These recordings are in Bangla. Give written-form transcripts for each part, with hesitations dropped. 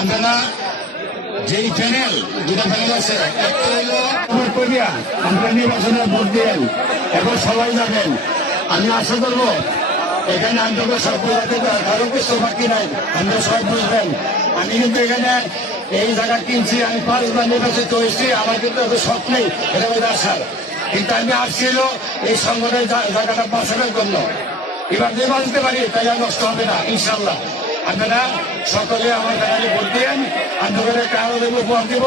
আপনারা যেই প্যানেল, দুটা প্যানেল আছে, একটা হইলো আমরা নির্বাচনে ভোট দিয়েন, এখন সবাই যাবেন। আমি আশা করবো এখানে আমরা সব বোঝাতে কারো কিছু বাকি নাই, আমরা সব বুঝবেন। আমি কিন্তু এখানে এই জায়গা কিনছি, আমি 5 বার নির্বাচিত হয়েছি, আমার কিন্তু এত শখ নেই, এটা ওই আশার। কিন্তু আমি আসছিল এই সংগঠনের জায়গাটা বাঁচানোর জন্য। এবার নির্বাচিত পারি, তাই আর নষ্ট হবে না ইনশাল্লাহ। আপনারা সকলে আমার কাছে ভোট দিয়েন, আপনাদের কারো দেবো ভোট দিব।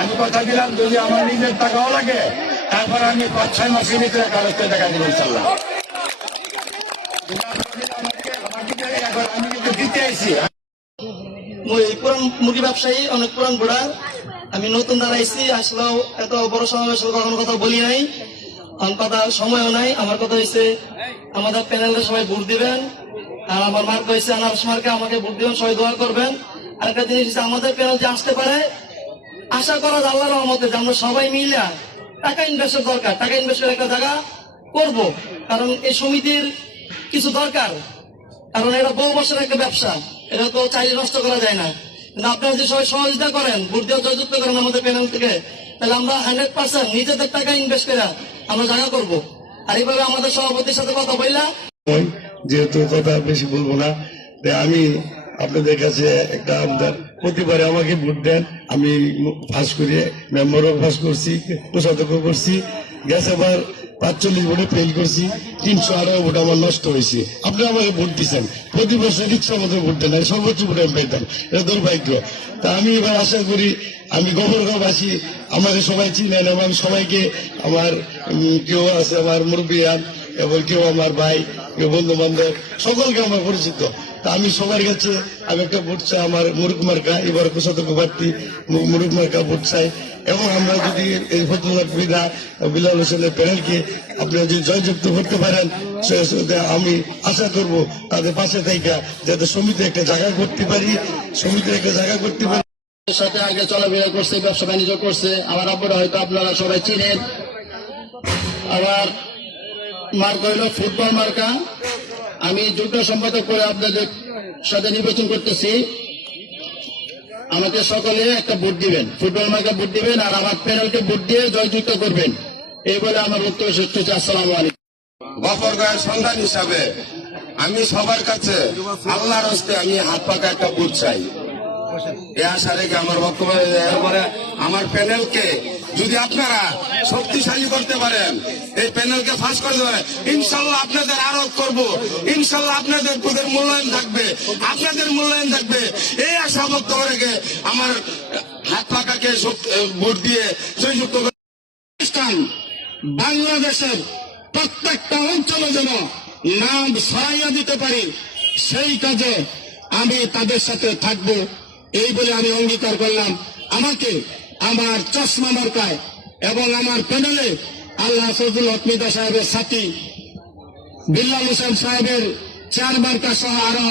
আমি কথা দিলাম, যদি আমার নিজের টাকাও লাগে তারপর আমি 5-6 মাসের ভিতরে কাগজটা টাকা দিব ইনশাল্লাহ। আমি কিন্তু দিতে আইছি। পুরান মুরগি ব্যবসায়ী, অনেক পুরান বুড়া। আমি নতুন দাঁড়াইছি, আসলেও এত বড় সমাবেশ কখনো কথা বলি নাই, কথা সময়ও নাই। আমার কথা হয়েছে আমাদের প্যানেলে সবাই ভোট দিবেন, আর আমার মার্ক হয়েছে আনারস মার্কে, আমাকে ভোট দিবেন, সবাই দোয়া করবেন। আর একটা জিনিস হচ্ছে আমাদের প্যানেল যে আসতে পারে, আশা করা যায় আল্লাহর রহমতে যে আমরা সবাই মিলে টাকা ইনভেস্টের দরকার, টাকা ইনভেস্টের একটা জায়গা করব। কারণ এই সমিতির কিছু দরকার, কারণ এটা বহু বছরের একটা ব্যবসা, এটা তো চাইলে নষ্ট করা যায় না। কিন্তু আপনারা যে সবাই সহযোগিতা করেন, ভোট দিয়ে জয়যুক্ত করেন আমাদের প্যানেল থেকে, তাহলে আমরা 100% নিজেদের টাকা ইনভেস্ট করে আমরা জায়গা করব। আর এইভাবে আমাদের সভাপতির সাথে কথা বললাম, যেহেতু কথা বেশি বলবো না, আমি আপনাদের কাছে একটা আবদার, প্রতিবারে আমাকে ভোট দেন। আমি ফাঁস করি, মেম্বারও ফাঁস করছি, কোষাধ্যক্ষ করছি, গ্যাস আবার 45 ভোটে ফেল করছি, 318 ভোট আমার নষ্ট হয়েছে। আপনারা আমাকে ভোট দিচ্ছেন, প্রতি বছর ইচ্ছা মতো ভোট দেন, সর্বোচ্চ ভোটে আমি পেতাম, এটা দুর্ভাগ্য। তা আমি এবার আশা করি, আমি গোবরগাঁওবাসী আমাকে সবাই চিনেন, এবং আমি সবাইকে, আমার কেউ আছে আমার মুরব্বিয়ান, এবং কেউ আমার ভাই, কেউ বন্ধু বান্ধব, সকলকে আমার পরিচিত। তা আমি সবার কাছে আমি একটা ভোট চাই, আমার মুরুখ মার্কা, এবার কোষাধ্যক্ষ প্রার্থী মুরুখ মার্কা ভোট চাই। এবং আমরা যদি এই ফজলুল্লাহ বিদা বিলাল হোসেনের প্যানেলকে আপনারা যদি জয়যুক্ত করতে পারেন, আমি আশা করব তাদের পাশে থেকে যাতে সমিতি একটা জায়গা করতে পারি, সমিতির একটা জায়গা করতে পারি। সাথে আগে চলাফেরা করছে, ব্যবসা বাণিজ্য করছে। আমার আব্বুরা হয়তো আপনারা সবাই চিনেন। আবার মার্ক হইল ফুটবল মার্কা। আমি যুগ্ম সম্পাদক করে আপনাদের সাথে নির্বাচন করতেছি। আমাকে সকলে একটা ভোট দিবেন, ফুটবল মার্কা ভোট দিবেন, আর আমার প্যানেলকে ভোট দিয়ে জয়যুক্ত করবেন। এই বলে আমার বক্তব্য শেষ করছি। আসসালামু আলাইকুম। গফরগাঁওয়ের সন্তান হিসাবে আমি সবার কাছে আল্লাহর হস্তে আমি হাত পাকা একটা ভোট চাই। এ আশা রেখে আমার বক্তব্য, এরপরে আমার প্যানেলকে যদি আপনারা শক্তিশালী করতে পারেন, এই প্যানেলকে ফাঁস করতে পারেন, ইনশাল্লাহ আপনাদের আরোপ করব, ইনশাল্লাহ আপনাদের মূল্যায়ন থাকবে, আপনাদের মূল্যায়ন থাকবে। এই আশা বক্তব্য রেখে আমার হাত পাকাকে ভোট দিয়ে জয়যুক্ত বাংলাদেশের প্রত্যেকটা অঞ্চলে যেন নাম ছড়াইয়া দিতে পারি, সেই কাজে আমি তাদের সাথে থাকব। এই বলে আমি অঙ্গীকার করলাম। আমাকে আমার চশমা মার্কায় এবং আমার প্যানেলে আল্লাহ ফজলুল হক মিদা সাহেবের সাথী, বিল্লাল হোসেন সাহেবের 4 মার্কা সহ আরো